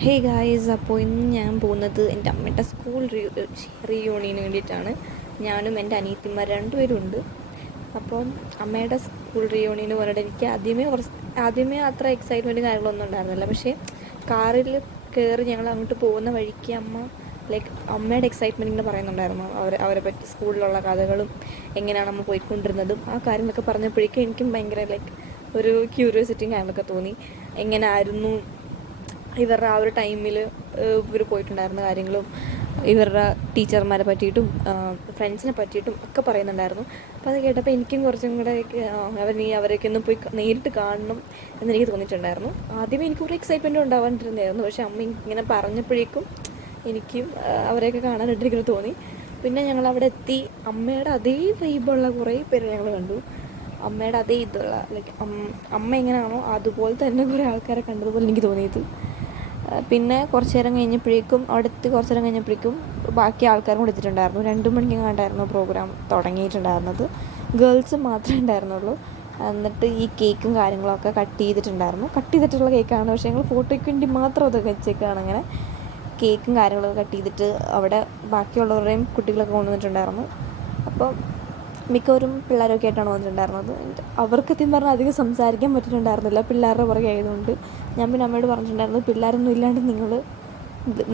Hey guys, അപ്പോൾ ഇന്ന് ഞാൻ പോകുന്നത് എൻ്റെ അമ്മയുടെ സ്കൂൾ റീയൂണിയന് വേണ്ടിയിട്ടാണ്. ഞാനും എൻ്റെ അനിയത്തിമാർ രണ്ടുപേരും ഉണ്ട്. അപ്പോൾ അമ്മയുടെ സ്കൂൾ റീയൂണിയന് പറഞ്ഞിട്ട് എനിക്ക് ആദ്യമേ അത്ര എക്സൈറ്റ്മെൻറ്റും കാര്യങ്ങളൊന്നും ഉണ്ടായിരുന്നില്ല. പക്ഷേ കാറിൽ കയറി ഞങ്ങൾ അങ്ങോട്ട് പോകുന്ന വഴിക്ക് അമ്മയുടെ എക്സൈറ്റ്മെൻറ്റ് ഇങ്ങനെ പറയുന്നുണ്ടായിരുന്നു. അവരെ പറ്റി സ്കൂളിലുള്ള കഥകളും എങ്ങനെയാണ് അമ്മ പോയിക്കൊണ്ടിരുന്നതും ആ കാര്യങ്ങളൊക്കെ പറഞ്ഞപ്പോഴേക്കും എനിക്കും ഭയങ്കര ഒരു ക്യൂരിയോസിറ്റിയും കാര്യങ്ങളൊക്കെ തോന്നി. എങ്ങനെ ആയിരുന്നു ഇവരുടെ ആ ഒരു ടൈമിൽ ഇവർ പോയിട്ടുണ്ടായിരുന്ന കാര്യങ്ങളും ഇവരുടെ ടീച്ചർമാരെ പറ്റിയിട്ടും ഫ്രണ്ട്സിനെ പറ്റിയിട്ടും ഒക്കെ പറയുന്നുണ്ടായിരുന്നു. അപ്പോൾ അത് കേട്ടപ്പോൾ എനിക്കും കുറച്ചും കൂടെ അവരെയൊക്കെ ഒന്ന് പോയി നേരിട്ട് കാണണം എന്നെനിക്ക് തോന്നിയിട്ടുണ്ടായിരുന്നു. ആദ്യമേ എനിക്ക് ഒരു എക്സൈറ്റ്മെൻറ്റും ഉണ്ടാവാണ്ടിരുന്നായിരുന്നു. പക്ഷേ അമ്മ ഇങ്ങനെ പറഞ്ഞപ്പോഴേക്കും എനിക്കും അവരെയൊക്കെ കാണാനായിട്ട് എനിക്കൊരു തോന്നി. പിന്നെ ഞങ്ങൾ അവിടെ എത്തി. അമ്മയുടെ അതേ വൈബുള്ള കുറേ പേര് ഞങ്ങൾ കണ്ടു. അമ്മയുടെ അതേ ഇതുള്ള അമ്മ എങ്ങനെയാണോ അതുപോലെ തന്നെ കുറേ ആൾക്കാരെ കണ്ടതുപോലെ എനിക്ക് തോന്നിയത്. പിന്നെ കുറച്ച് നേരം കഴിഞ്ഞപ്പോഴേക്കും ബാക്കി ആൾക്കാരും കൂടെ എത്തിയിട്ടുണ്ടായിരുന്നു. 2 മണിക്ക് കണ്ടായിരുന്നു പ്രോഗ്രാം തുടങ്ങിയിട്ടുണ്ടായിരുന്നത്. ഗേൾസ് മാത്രമേ ഉണ്ടായിരുന്നുള്ളൂ. എന്നിട്ട് ഈ കേക്കും കാര്യങ്ങളൊക്കെ കട്ട് ചെയ്തിട്ടുള്ള കേക്കാണ്. പക്ഷേ ഞങ്ങൾ ഫോട്ടോയ്ക്ക് വേണ്ടി മാത്രം അതൊക്കെ വെച്ചേക്കാണ്. അങ്ങനെ കേക്കും കാര്യങ്ങളൊക്കെ കട്ട് ചെയ്തിട്ട് അവിടെ ബാക്കിയുള്ളവരുടെയും കുട്ടികളൊക്കെ കൊണ്ടുവന്നിട്ടുണ്ടായിരുന്നു. അപ്പോൾ മിക്കവരും പിള്ളേരൊക്കെ ആയിട്ടാണ് വന്നിട്ടുണ്ടായിരുന്നത്. അവർക്ക് സത്യം പറഞ്ഞാൽ അധികം സംസാരിക്കാൻ പറ്റിയിട്ടുണ്ടായിരുന്നില്ല, പിള്ളേരുടെ പുറകെ ആയതുകൊണ്ട്. ഞാൻ പിന്നെ അമ്മയോട് പറഞ്ഞിട്ടുണ്ടായിരുന്നു, പിള്ളേരൊന്നും ഇല്ലാണ്ട്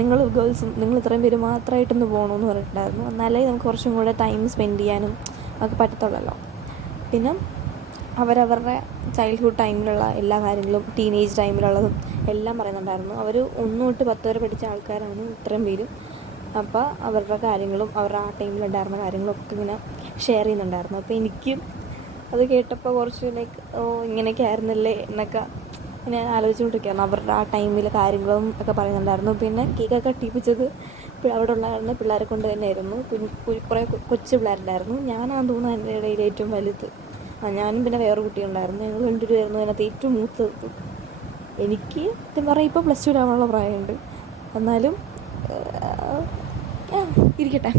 നിങ്ങൾ ഗേൾസും നിങ്ങൾ ഇത്രയും പേര് മാത്രമായിട്ടൊന്ന് പോകണമെന്ന് പറഞ്ഞിട്ടുണ്ടായിരുന്നു. എന്നാലേ നമുക്ക് കുറച്ചും കൂടെ ടൈം സ്പെൻഡ് ചെയ്യാനും ഒക്കെ പറ്റത്തുള്ളല്ലോ. പിന്നെ അവരവരുടെ ചൈൽഡ്ഹുഡ് ടൈമിലുള്ള എല്ലാ കാര്യങ്ങളും ടീനേജ് ടൈമിലുള്ളതും എല്ലാം പറയുന്നുണ്ടായിരുന്നു. അവർ 1 തൊട്ട് 10 വരെ പഠിച്ച ആൾക്കാരാണ് ഇത്രയും പേരും. അപ്പോൾ അവരുടെ കാര്യങ്ങളും അവരുടെ ആ ടൈമിലുണ്ടായിരുന്ന കാര്യങ്ങളും ഒക്കെ ഇങ്ങനെ ഷെയർ ചെയ്യുന്നുണ്ടായിരുന്നു. അപ്പോൾ എനിക്കും അത് കേട്ടപ്പോൾ കുറച്ച് ഇങ്ങനെയൊക്കെ ആയിരുന്നല്ലേ എന്നൊക്കെ ഇങ്ങനെ ആലോചിച്ചുകൊണ്ടിരിക്കുകയായിരുന്നു. അവരുടെ ആ ടൈമിലെ കാര്യങ്ങളും ഒക്കെ പറയുന്നുണ്ടായിരുന്നു. പിന്നെ കേക്കൊക്കെ കട്ടിപ്പിച്ചത് അവിടെ ഉണ്ടായിരുന്ന പിള്ളേരെ കൊണ്ട് തന്നെയായിരുന്നു. കുറേ കൊച്ചു പിള്ളേരുണ്ടായിരുന്നു. ഞാനാണെന്ന് തോന്നുന്നു എൻ്റെ ഇടയിൽ ഏറ്റവും വലുത്. ഞാനും പിന്നെ വേറെ കുട്ടിയുണ്ടായിരുന്നു. ഞങ്ങൾ രണ്ടുപേരായിരുന്നു അതിനകത്ത് ഏറ്റവും മൂത്തത്. എനിക്ക് സത്യം പറഞ്ഞാൽ ഇപ്പോൾ +2 ആവാനുള്ള പ്രായമുണ്ട്. എന്നാലും ഇരിക്കട്ടെ.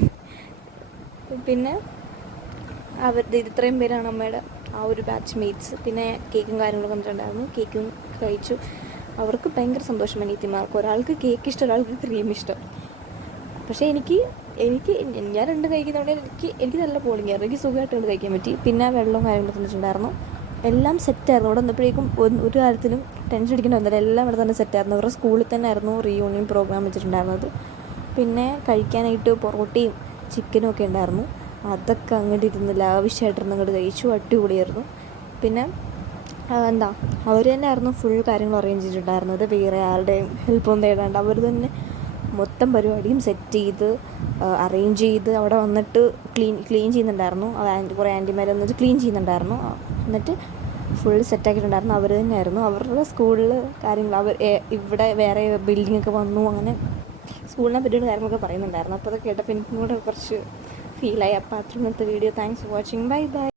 പിന്നെ അവരുടെ ഇത്രയും പേരാണ് അമ്മയുടെ ആ ഒരു ബാച്ച് മേറ്റ്സ്. പിന്നെ കേക്കും കാര്യങ്ങളൊക്കെ വന്നിട്ടുണ്ടായിരുന്നു. കേക്കും കഴിച്ചു. അവർക്ക് ഭയങ്കര സന്തോഷം. അനിയത്തിമാർക്ക് ഒരാൾക്ക് കേക്ക് ഇഷ്ടം, ഒരാൾക്ക് ക്രീം ഇഷ്ടം. പക്ഷേ എനിക്ക് ഞാൻ 2 കഴിക്കുന്നതുകൊണ്ട് എനിക്ക് നല്ല പോളിങ്ങായിരുന്നു. എനിക്ക് സുഖമായിട്ട് കൊണ്ട് കഴിക്കാൻ പറ്റി. പിന്നെ വെള്ളവും കാര്യങ്ങളൊക്കെ തന്നിട്ടുണ്ടായിരുന്നു. എല്ലാം സെറ്റായിരുന്നു. അവിടെ വന്നപ്പോഴേക്കും ഒരു കാര്യത്തിനും ടെൻഷൻ അടിക്കേണ്ടി വന്നില്ല. എല്ലാം ഇവിടെ തന്നെ സെറ്റായിരുന്നു. അവരുടെ സ്കൂളിൽ തന്നെ ആയിരുന്നു റീയൂണിയൻ പ്രോഗ്രാം വെച്ചിട്ടുണ്ടായിരുന്നത്. പിന്നെ കഴിക്കാനായിട്ട് പൊറോട്ടയും ചിക്കനും ഒക്കെ ഉണ്ടായിരുന്നു. അതൊക്കെ അങ്ങോട്ട് ഇരുന്ന് ലാവിഷായിട്ടിരുന്ന് അങ്ങോട്ട് കഴിച്ചു. അടിപൊളിയായിരുന്നു. പിന്നെ അവർ തന്നെ ആയിരുന്നു ഫുൾ കാര്യങ്ങൾ അറേഞ്ച് ചെയ്തിട്ടുണ്ടായിരുന്നത്. വേറെ ആരുടെയും ഹെൽപ്പൊന്നും തേടാണ്ട് അവർ തന്നെ മൊത്തം പരിപാടിയും സെറ്റ് ചെയ്ത് അറേഞ്ച് ചെയ്ത് അവിടെ വന്നിട്ട് ക്ലീൻ ചെയ്യുന്നുണ്ടായിരുന്നു. കുറേ ആൻറ്റിമാർ വന്നിട്ട് ക്ലീൻ ചെയ്യുന്നുണ്ടായിരുന്നു. എന്നിട്ട് ഫുൾ സെറ്റാക്കിയിട്ടുണ്ടായിരുന്നു അവർ തന്നെയായിരുന്നു. അവരുടെ സ്കൂളിൽ കാര്യങ്ങൾ ഇവിടെ വേറെ ബിൽഡിങ്ങൊക്കെ വന്നു. അങ്ങനെ സ്കൂളിനെ പറ്റിയുള്ള കാര്യങ്ങളൊക്കെ പറയുന്നുണ്ടായിരുന്നു. അപ്പോൾ അതൊക്കെ കേട്ടപ്പോൾ എനിക്കും കൂടെ കുറച്ച് ഫീലായി. അപ്പോൾ അത്രയും ഇന്നത്തെ video. Thanks for watching. Bye bye.